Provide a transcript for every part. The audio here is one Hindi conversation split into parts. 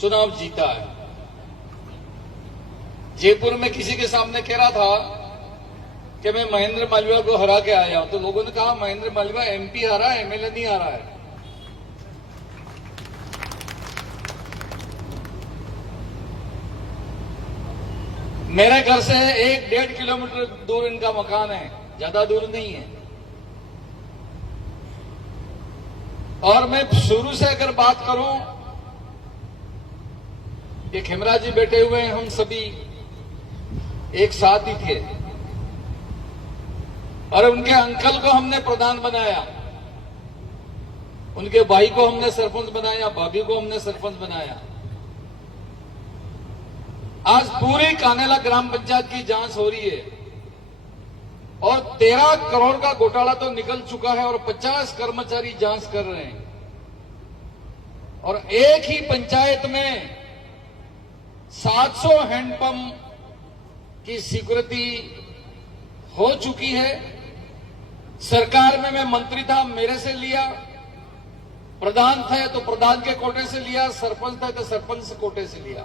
चुनाव जीता है। जयपुर में किसी के सामने कह रहा था कि मैं महेंद्र मालवीय को हरा के आया हूं, तो लोगों ने कहा महेंद्र मालवीय एमपी हारा, एमएलए नहीं हारा है। मेरे घर से 1-1.5 किलोमीटर दूर इनका मकान है, ज्यादा दूर नहीं है। और मैं शुरू से अगर बात करूं कि खेमराज जी बैठे हुए हैं, हम सभी एक साथ ही थे और उनके अंकल को हमने प्रधान बनाया, उनके भाई को हमने सरपंच बनाया, भाभी को हमने सरपंच बनाया। आज पूरी कानेला ग्राम पंचायत की जांच हो रही है और 13 करोड़ का घोटाला तो निकल चुका है और 50 कर्मचारी जांच कर रहे हैं। और एक ही पंचायत में 700 हैंडपंप की स्वीकृति हो चुकी है। सरकार में मैं मंत्री था, मेरे से लिया, प्रधान थे तो प्रधान के कोटे से लिया, सरपंच थे तो सरपंच के कोटे से लिया।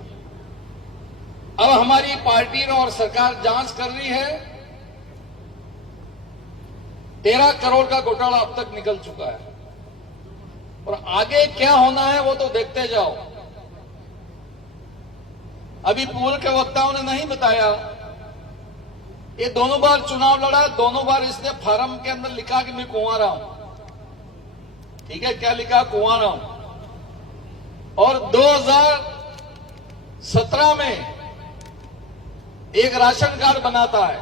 अब हमारी पार्टी और सरकार जांच कर रही है। 13 करोड़ का घोटाला अब तक निकल चुका है और आगे क्या होना है वो तो देखते जाओ। अभी पूर्व के वक्ताओं ने नहीं बताया, ये दोनों बार चुनाव लड़ा, दोनों बार इसने फार्म के अंदर लिखा कि मैं कुंवारा हूं। ठीक है, क्या लिखा? कुंवारा हूं। और 2017 में एक राशन कार्ड बनाता है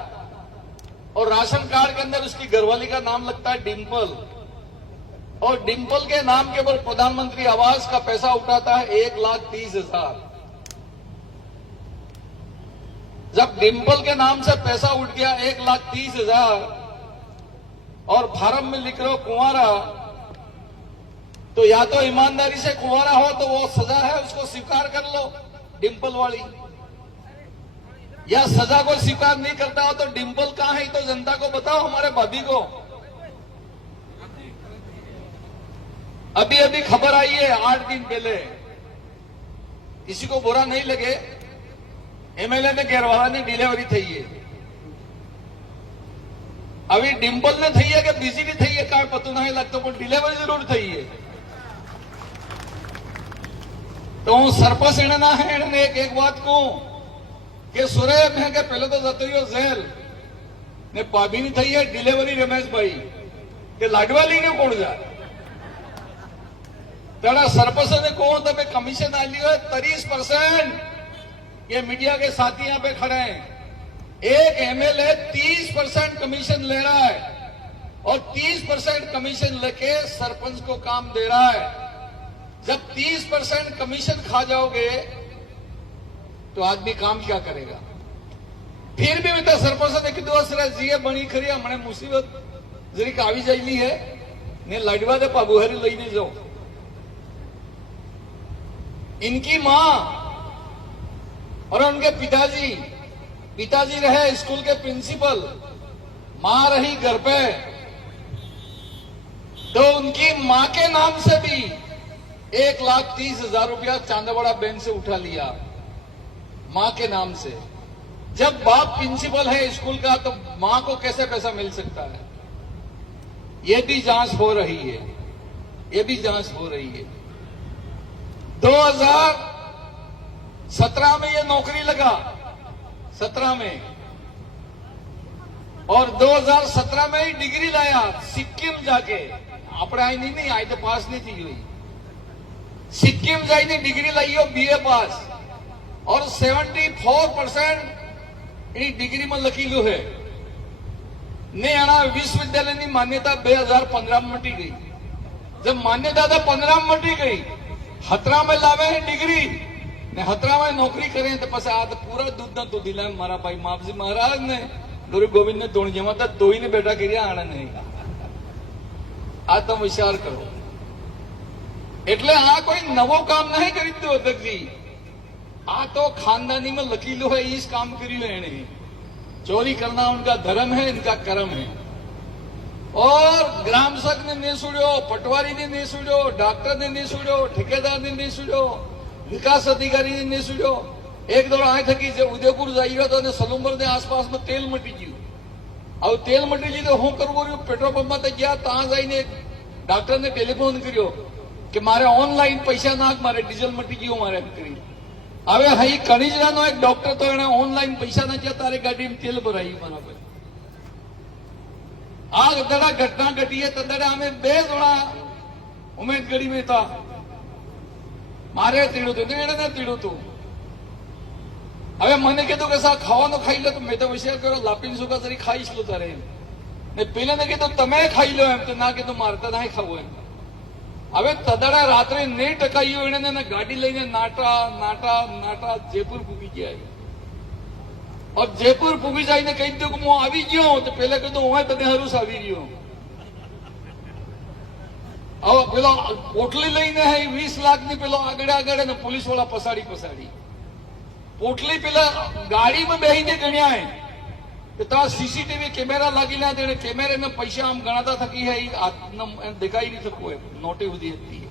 और राशन कार्ड के अंदर उसकी घरवाली का नाम लगता है डिंपल, और डिंपल के नाम के ऊपर प्रधानमंत्री आवास का पैसा उठाता है 1,30,000। जब डिंपल के नाम से पैसा उठ गया 1,30,000 और फार्म में लिख रहे हो कुंवारा, तो या तो ईमानदारी से कुंवारा हो तो वो सजा है, उसको स्वीकार कर लो डिंपल वाली, या सजा को स्वीकार नहीं करता हो तो डिंपल कहां है तो जनता को बताओ, हमारे भाभी को। अभी अभी खबर आई है 8 दिन पहले, किसी को बुरा नहीं लगे, एमएलए ने घेरवाला ने डिलीवरी थी है। अभी डिंपल ने थी है कि बीजी ने थी है, क्या पता नहीं लगता, पर डिलीवरी जरूर थी है। तो हूं सरपंच एने ना है, एने एक बात को કે સુરત હે કે પહેલો તો જતો રહ્યો જેલ ને ભાભીની થઈ है डिलीवरी रमेशભાઈ કે લાડવાલીને કોણ જાય तेरा सरपंच ने कहो तो कमीशन आ लियो 30%। ये मीडिया के साथी यहां पे खड़े हैं, एक एमएलए 30% कमीशन ले रहा है और 30% कमीशन लेके सरपंच को काम दे रहा है। जब 30% कमीशन खा जाओगे तो आदमी काम क्या करेगा? फिर भी मैं सरपंच ने कीधु हशे जीए बनी खरी हमने मुसीबत जरीक आवी जाएली है ने लाडवा दे पाबुहारी लईने जाओ। इनकी मां और उनके पिताजी रहे स्कूल के प्रिंसिपल, मां रही घर पे, तो उनकी मां के नाम से भी 1,30,000 रुपया चांदावाड़ा बैंक से उठा लिया, मां के नाम से। जब बाप प्रिंसिपल है स्कूल का तो मां को कैसे पैसा मिल सकता है? यह भी जांच हो रही है, यह भी जांच हो रही है। 2017 में ये नौकरी लगा, 17 में, और 2017 में ही डिग्री लाया सिक्किम जाके। આપણે आई नहीं आई तो पास नहीं थी हुई, सिक्किम जाइने डिग्री लाई हो बीए पास और 74% डिग्री में लखीलू है ने आना विश्वविद्यालय की मान्यता 2015 में मटी गई। जब मान्यता तो 15 में मटी गई, 17 में लावे है डिग्री ने 17 में नौकरी करें तो पास आ पूरा दूध ना तो दिला मारा भाई मापजी महाराज ने गुरु गोविंद ने तोड़ जमा था तो ही ने बेटा करिया आना नहीं। आ तुम विचार करो, એટલે આ કોઈ નવો કામ નહીં ખરીદ્યો અધ્યક્ષજી, आ तो खानदानी में लकीलो है, इस काम करियो है। चोरी करना उनका धर्म है, इनका कर्म है। और ग्राम सेवक ने नहीं सुड़ो, पटवारी ने नहीं सुड़ो, डॉक्टर ने नहीं सुड़ो, ठेकेदार ने नहीं सुड़ो, વિકાસ અધિકારી ને સુડ્યો એક દોડ આ થકી જે ઉદયપુર જઈ રહ્યો હતો અને સલુંબર ને આસપાસમાં તેલ મટી ગયું. હવે તેલ મટી ગયું તો શું કરવું રહ્યું? પેટ્રોલ પંપમાં તો ગયા, ત્યાં જઈને ડાક્ટરને ટેલિફોન કર્યો કે મારે ઓનલાઈન પૈસા નાખ, મારે ડીઝલ મટી ગયું મારે એમ કરી. હવે અહીં કણીજરાનો એક ડોક્ટર તો એને ઓનલાઈન પૈસા નાખ્યા, તારે ગાડીમાં તેલ ભરાયું મારા ભાઈ. આ દડા ઘટના ઘટી તદડે અમે 2 દોડા ઉમેદગઢી में था. મારે તીડું હતું ને એને ના તીડું હતું. હવે મને કીધું કે સા ખાવાનું ખાઈ લો, તો મેં તો વિચાર કર્યો લાપીન સુકા તરી ખાઈશ લો તારે એમ. ને પેલાને કીધું તમે ખાઈ લો એમ, તો ના કીધું મારે તો નહીં ખાવું એમ. હવે તદડા રાત્રે 9 ટકાયું એને ગાડી લઈને નાટા જયપુર પૂગી ગયા. और जयपुर पूगी जाइने कही दो कि હું આવી ગયો, તો પેલા કીધું હું તને હરુસ આવી રહ્યો. હવે પેલો પોટલી લઈને 20 લાખની પેલો આગળ ને પોલીસ વાળા પસાડી પોટલી પેલા ગાડીમાં બેહીને ગણ્યા કે ત્યાં સીસીટીવી કેમેરા લાગેલા, તેને કેમેરામાં પૈસા આમ ગણાતા થકી દેખાઈ નહીં થતું હોય, નોટે ઉધી હતી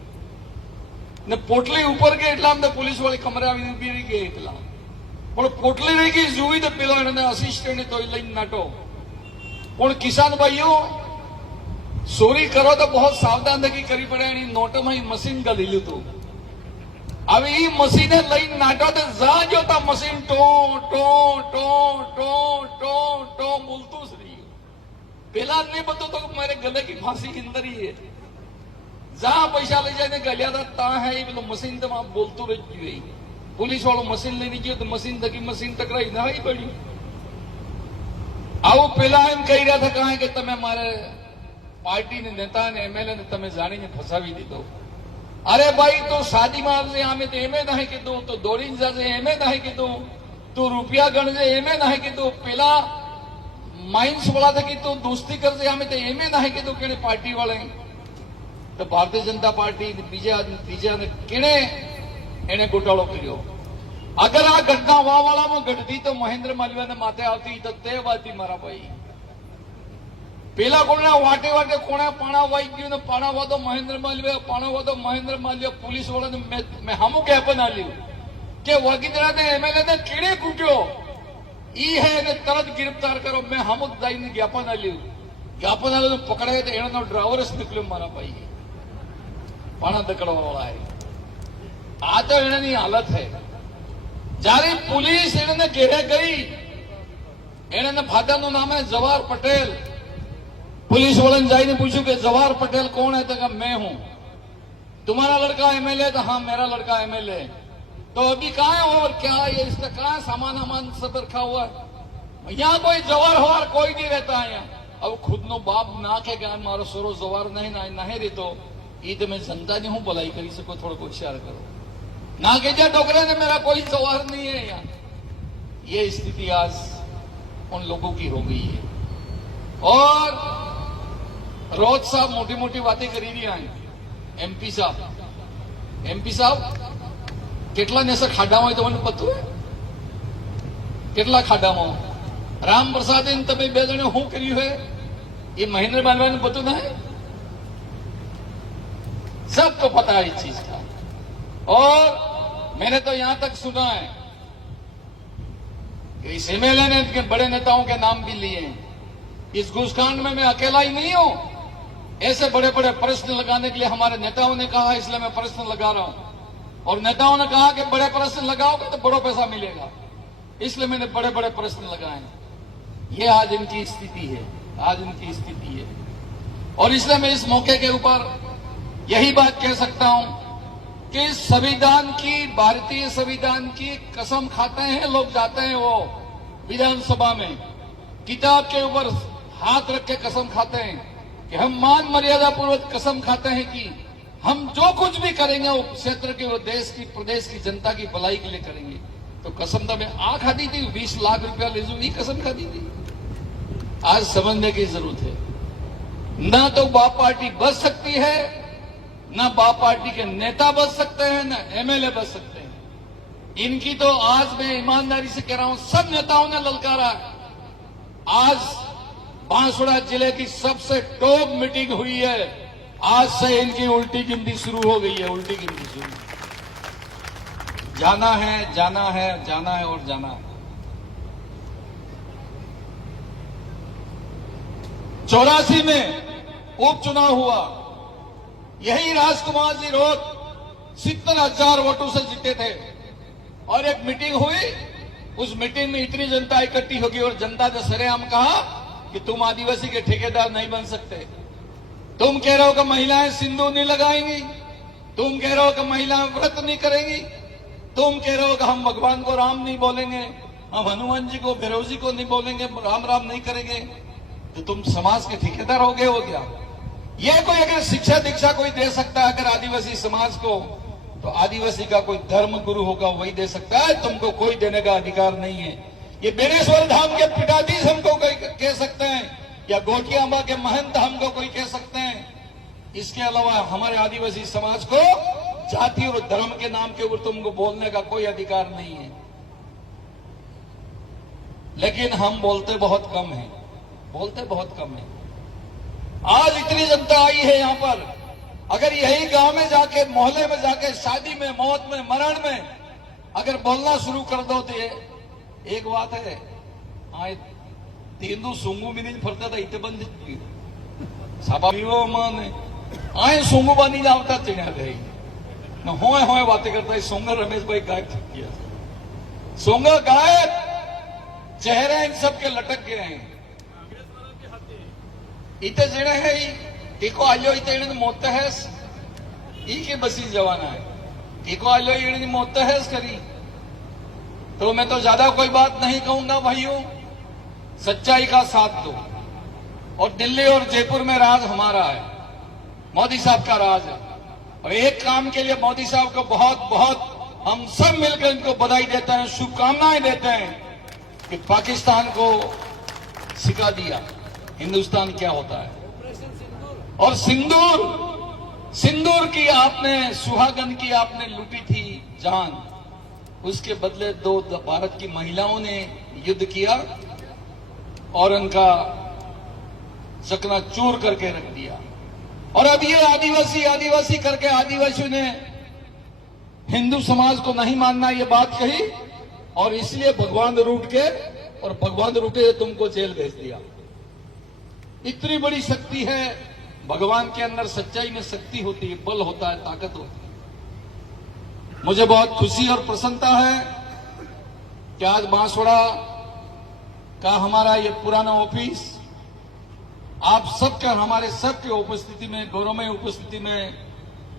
ને પોટલી ઉપર ગઈ એટલા અમને પોલીસ વાળી કમરે આવીને ઉભી રહી ગઈ એટલા. પણ પોટલી રહી ગઈ જોઈ તો પેલો એને અસિસ્ટન્ટ તો લઈને નાટો. પણ કિસાન ભાઈઓ ચોરી કરો તો બહુ સાવધાન થકી કરી પડે. એની નોટમાં મશીન ગલી લીધું. હવે એ મશીને લઈને નાટો તો જા જોતા મશીન ટો ટો ટો ટો ટો ટો બોલતું જ રહ્યું. પેલા નહીં બધું તો મારે ગલે કી ફાંસી હિંદરી હે. જા પૈસા લઈ જાય ને ગલ્યા હતા તા હે પેલું મશીન તમામ બોલતું રહી ગયું. પોલીસ વાળો મશીન લઈને ગયો તો મશીન થકી મશીન ટકરાઈ નાઈ પડ્યું. આવું પેલા એમ કહી રહ્યા હતા કે તમે મારે પાર્ટીને નેતા ને એમએલએ ને તમે જાણીને ફસાવી દીધો. અરે ભાઈ તો શાદીમાં આવશે આમે તો એમે નહીં કીધું, તો દોડીને જશે એમે નહીં કીધું, તું રૂપિયા ગણશે એમે નહીં કીધું, પેલા માઇન્સ વાળા થકી તું દોસ્તી કરશે આમે તો એમે નહીં કીધું. કેને પાર્ટી વાળા તો ભારતીય જનતા પાર્ટી બીજા ને કેને એને ગોટાળો કર્યો. અગર આ ઘટના વાવાળામાં ઘટતી તો મહેન્દ્ર માલવીયાને માથે આવતી તો તે વાતી મારા ભાઈ. પેલા કોના વાટે કોણા પાણા વાઈ ગયું ને પાણા વાદો મહેન્દ્ર માલવીયા પોલીસ વાળાને મેં હામું જ્ઞાપન આલ્યું કે વગીદરાને એમએલએ ને કેણે કૂટ્યો ઈ હે એને તરત ગિરફ્તાર કરો. મેં હામું દઈને જ્ઞાપન આલ્યું પકડાય તો એનો ડ્રાઈવર જ નીકળ્યો મારા ભાઈ. પાણા દકડવા વાળા આ તો એની હાલત હે. જયારે પોલીસ એને ઘેરે ગઈ, એને ફાધરનું નામ હે જવાહર પટેલ. पुलिस वाले जाइने पूछू कि जवाहर पटेल कौन है? तो कहा मैं हूं. तुम्हारा लड़का एमएलए? तो हाँ मेरा लड़का एमएलए. तो अभी कहाँ हो और क्या ये इसका कहाँ सामान सब रखा हुआ है? यहाँ कोई जवाहर हवार कोई नहीं रहता है यहाँ. अब खुद नो बाप ना के मारो सोरो जवाहर नहीं नहीं रहते ये तो मैं जनता नहीं हूं भलाई करी सको. थोड़ा कुछ शेयर करो ना के डोकरे ने मेरा कोई जवाहर नहीं है यहाँ. ये स्थिति आज उन लोगों की हो गई है. और रोज साहब मोटी मोटी बातें करी रही हैं. एमपी साहब કેટલા ને ખાડામાં તમને પતું હે? કેટલા ખાડામાં રામ પ્રસાદ તમે 2 જણે શું કર્યું है ये महेंद्र मालवीया ने पता नहीं. सबको पता है इस चीज का. और मैंने तो यहां तक सुना है कि इस एमएलए ने बड़े नेताओं के नाम भी लिए हैं. इस घूसकांड में मैं अकेला ही नहीं हूं. ऐसे बड़े बड़े प्रश्न लगाने के लिए हमारे नेताओं ने कहा, इसलिए मैं प्रश्न लगा रहा हूं. और नेताओं ने कहा कि बड़े प्रश्न लगाओगे तो बड़ा पैसा मिलेगा, इसलिए मैंने बड़े बड़े प्रश्न लगाए. ये आज इनकी स्थिति है. और इसलिए मैं इस मौके के ऊपर यही बात कह सकता हूं कि संविधान की, भारतीय संविधान की कसम खाते हैं लोग. जाते हैं वो विधानसभा में, किताब के ऊपर हाथ रख के कसम खाते हैं कि हम मान मर्यादा पूर्वक कसम खाते हैं कि हम जो कुछ भी करेंगे वो क्षेत्र के, वो देश की, प्रदेश की जनता की भलाई के लिए करेंगे. तो कसम तो मैं आ खाती थी 20 लाख रुपया ले जाऊंगी, कसम खाती थी. आज समझने की जरूरत है. ना तो बाप पार्टी बच सकती है, ना बाप पार्टी के नेता बच सकते हैं, ना एमएलए बच सकते हैं. इनकी तो आज मैं ईमानदारी से कह रहा हूं, सब नेताओं ने ललकारा. आज बांसवाड़ा जिले की सबसे टॉप मीटिंग हुई है. आज से इनकी उल्टी गिनती शुरू हो गई है. जाना है, जाना है, जाना है और जाना है। 84 में उपचुनाव हुआ, यही राजकुमार जी रोड 70,000 वोटों से जीते थे और एक मीटिंग हुई। उस मीटिंग में इतनी जनता इकट्ठी होगी और जनता ने सरेआम कहा कि तुम आदिवासी के ठेकेदार नहीं बन सकते। तुम कह रहे हो कि महिलाएं सिंदूर नहीं लगाएंगी, तुम कह रहे हो कि महिलाएं व्रत नहीं करेंगी, तुम कह रहे हो कि हम भगवान को राम नहीं बोलेंगे, हम हनुमान जी को भैरव जी को नहीं बोलेंगे, राम राम नहीं करेंगे, तो तुम समाज के ठेकेदार हो गए हो क्या? यह कोई अगर शिक्षा दीक्षा कोई दे सकता है अगर आदिवासी समाज को, तो आदिवासी का कोई धर्म गुरु होगा वही दे सकता है, तुमको कोई देने का अधिकार नहीं है। ये बेनेश्वर धाम के पीठाधीश हमको कोई कह सकते हैं या गोटियाबा के महंत हमको कोई कह सकते हैं। इसके अलावा हमारे आदिवासी समाज को जाति और धर्म के नाम के ऊपर तुमको बोलने का कोई अधिकार नहीं है। लेकिन हम बोलते बहुत कम है, बोलते बहुत कम है। आज इतनी जनता आई है यहां पर, अगर यही गांव में जाके, मोहल्ले में जाके, शादी में, मौत में, मरण में अगर बोलना शुरू कर दो तो एक बात है, आए तीनों सोंगू भी नहीं फरता था इतने बंद माने आए सोंगू बानी जाता चिड़िया गई न होए बातें करता है। सोंगा रमेश भाई गायब किया, सोंगा गायब, चेहरे इन सब के लटक गए हैं। इतने जने है टीको आलो इतने मोत है के बसी जवाना है, टीको आलो इतनी मोत है करी। तो मैं तो ज्यादा कोई बात नहीं कहूंगा भाइयों, सच्चाई का साथ दो। और दिल्ली और जयपुर में राज हमारा है, मोदी साहब का राज है। और एक काम के लिए मोदी साहब को बहुत बहुत हम सब मिलकर इनको बधाई देते हैं, शुभकामनाएं देते हैं कि पाकिस्तान को सिखा दिया हिंदुस्तान क्या होता है। और सिंदूर की आपने, सुहागन की आपने लूटी थी जान, उसके बदले दो भारत की महिलाओं ने युद्ध किया और उनका चकनाचूर करके रख दिया। और अब ये आदिवासी करके आदिवासियों ने हिंदू समाज को नहीं मानना ये बात कही और इसलिए भगवान रूठ के, और भगवान रूठे तुमको जेल भेज दिया। इतनी बड़ी शक्ति है भगवान के अंदर, सच्चाई में शक्ति होती है, बल होता है, ताकत होती है। मुझे बहुत खुशी और प्रसन्नता है कि आज बांसवाड़ा का हमारा ये पुराना ऑफिस आप सबके, हमारे सबके उपस्थिति में, गौरवमय उपस्थिति में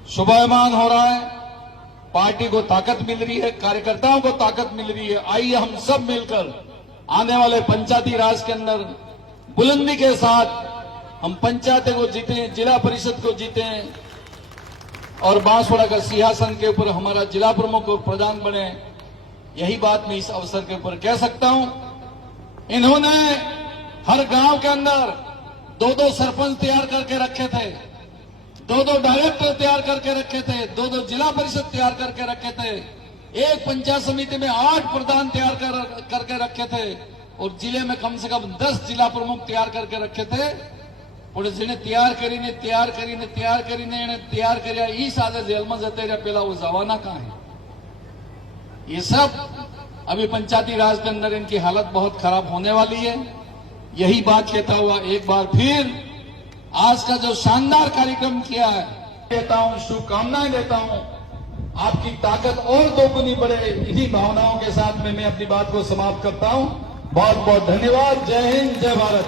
शोभायमान हो रहा है। पार्टी को ताकत मिल रही है, कार्यकर्ताओं को ताकत मिल रही है। आइए हम सब मिलकर आने वाले पंचायती राज के अंदर बुलंदी के साथ हम पंचायतें को जीते, जिला परिषद को जीते और बांसवाड़ा का सिंहासन के ऊपर हमारा जिला प्रमुख और प्रधान बने। यही बात मैं इस अवसर के ऊपर कह सकता हूं। इन्होंने हर गांव के अंदर 2-2 सरपंच तैयार करके रखे थे, 2-2 डायरेक्टर तैयार करके रखे थे, 2-2 जिला परिषद तैयार करके रखे थे, एक पंचायत समिति में 8 प्रधान तैयार करके रखे थे और जिले में कम से कम 10 जिला प्रमुख तैयार करके रखे थे। और जिन्हें तैयार કરીને तैयार કર્યા ई सादे जेल में जते रहे, पहला वो जवाना कहां है? ये सब अभी पंचायती राज के अंदर इनकी हालत बहुत खराब होने वाली है। यही बात कहता हुआ एक बार फिर आज का जो शानदार कार्यक्रम किया है, देता हूं, शुभकामनाएं देता हूं, आपकी ताकत और दोगुनी बढ़े। इन्हीं भावनाओं के साथ में मैं अपनी बात को समाप्त करता हूं। बहुत बहुत धन्यवाद। जय हिंद, जय भारत।